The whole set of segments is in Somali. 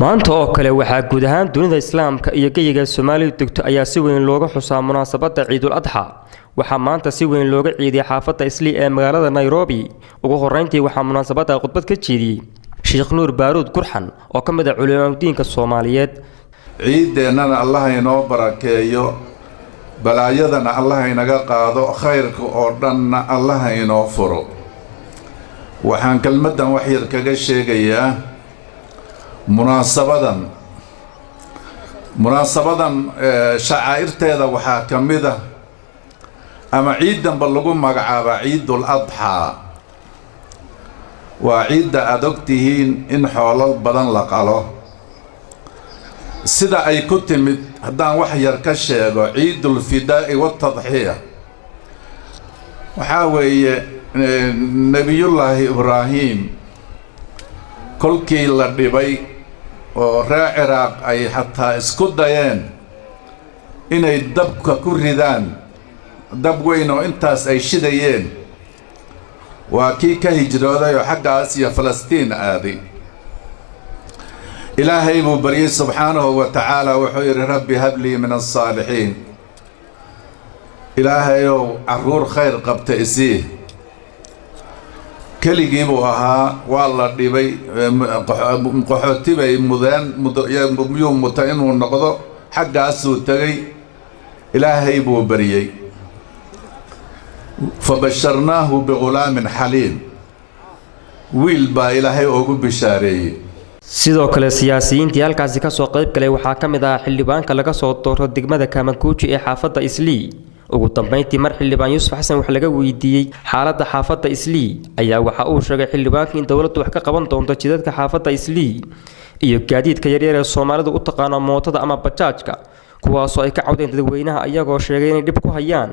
maanta oo kale waxaa guud ahaan dunida islaamka iyo geyiga Soomaaliya degto ayaa si weyn looga xusaa munaasabada Ciidul Adha. waxaa maanta si weyn looga ciiday xaafadda Islii ee magaalada Nairobi. ugu horeyntii waxaa munaasabada khudbad ka jeediyay Sheekh Nuur Baaruud Gurxan oo ka mid ah culimada Soomaaliyeed. ciideennana Allah inoo barakeeyo, balaayadana Allah inaga qaado, khayrka oo dhanna Allah inoo furo. waxaan kelmadan wax yar kaga sheegayaa munaasabadan shacairteeda waxaa ka mid ah ama ciidanba lagu magacaaba Ciidul Adha. waa ciidda aad ogtihiin in xoolal badan la qalo. sida ay ku timid haddaan wax yar ka sheego, Ciidul Fidaa'i wa Tadxiya waxaa weeye Nabiyullaahi Ibraahim kolkii la dhibay oo reer Ciraaq ay xataa isku dayeen inay dabka ku ridaan, dab weyn oo intaas ay shidayeen, waa kii ka hijrooday oo xaggaas iyo Falastiin aaday. ilaahay buu baryay subxaanahu wa tacaala, wuxuu yidhi rabbi hablii min as-saalixiin, ilaahayow carruur khayr qabta isii. keligii buu ahaa, waa la dhibay, qaxooti bay miyuu muta inuu noqdo, xaggaasuu tegay. ilaahay buu baryey, fabasharnaahu bighulaamin xaliim, wiil baa ilaahay ugu bishaareeyey. sidoo kale siyaasiyiintii halkaasi ka soo qayb galay waxaa ka mid ah xildhibaanka laga soo doorto degmada Kaamakuuji ee xaafadda Islii. ugu dambeyntii mar xildhibaan Yuusuf Xasan wax laga weydiiyay xaaladda xaafadda Islii ayaa waxa uu sheegay xildhibaanka in dawladdu wax ka qaban doonto jidadka xaafadda Islii iyo gaadiidka yaryar ee Soomaalidu u taqaan mootada ama bajaajka, kuwaas oo ay ka cawdeen dadweynaha ayagoo sheegay inay dib ku hayaan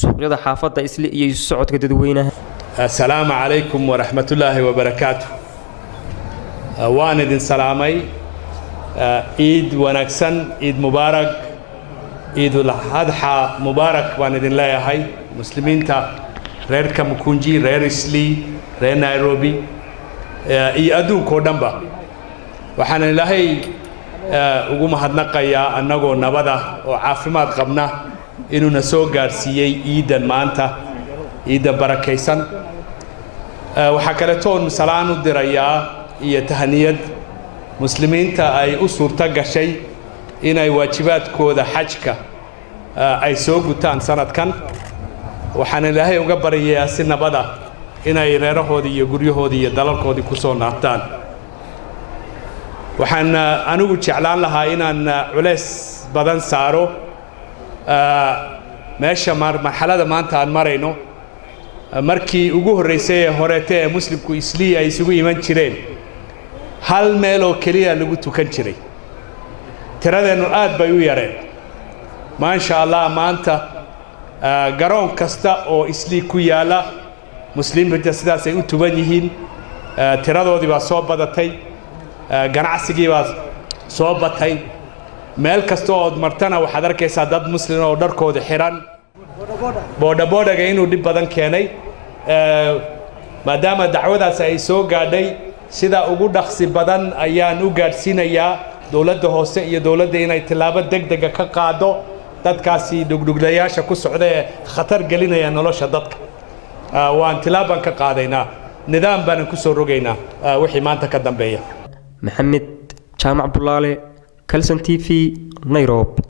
suuqyada xaafadda Islii iyo socodka dadweynaha. Assalaamu calaykum wa rahmatullaahi wa barakaatuh. waan idin salaamay. ciid wanaagsan, ciid mubaarak, ciidul adha mubaarak baan idin leeyahay muslimiinta reer Kaamakuuji, reer Islii, reer Nairobi iyo adduunka oo dhanba. waxaan ilaahay ugu mahadnaqayaa annagoo nabada oo caafimaad qabna inuu na soo gaarsiiyey ciidan maanta, ciidan barakaysan. waxaa kale toon salaan u dirayaa iyo tahniyad muslimiinta ay u suurta gashay inay waajibaadkooda xajka ay soo gutaan sanadkan. waxaan ilaahay uga baryayaa si nabada inay reerahoodii iyo guryahoodii iyo dalalkoodii ku soo naabtaan. waxaan anigu jeclaan lahaa inaan culays badan saaro meesha marxalada maanta aan marayno. markii ugu horreysay ee horeete ee muslimku Islii ay isugu iman jireen, hal meel oo keliya lagu tukan jiray. tiradeenu aad bay u yareen. maasha Allah, maanta garoon kasta oo Islii ku yaala muslimiinta sidaas ay u tuban yihiin. tiradoodii baa soo badatay, ganacsigii baa soo batay. meel kasta oo martana waxaad arkaysaa dad muslim oo dharkooda xiran. boodhaga inuu dhib badan keenay, maadaama dacwadaas ay soo gaadhay, sida ugu dhaqsi badan ayaan u gaadhsiinayaa dawladda hoose iyo dawladda inay tilaabo degdeg ka qaado dadkaasi dhugdhuglayaasha ku socda ee khatar gelinaya nolosha dadka. waan tilaaban ka qaadaynaa, nidaam baan ku soo rogaynaa wixii maanta ka dambeeya. Maxamed Jaamac Abdullaale, Kalson TV, Nairobi.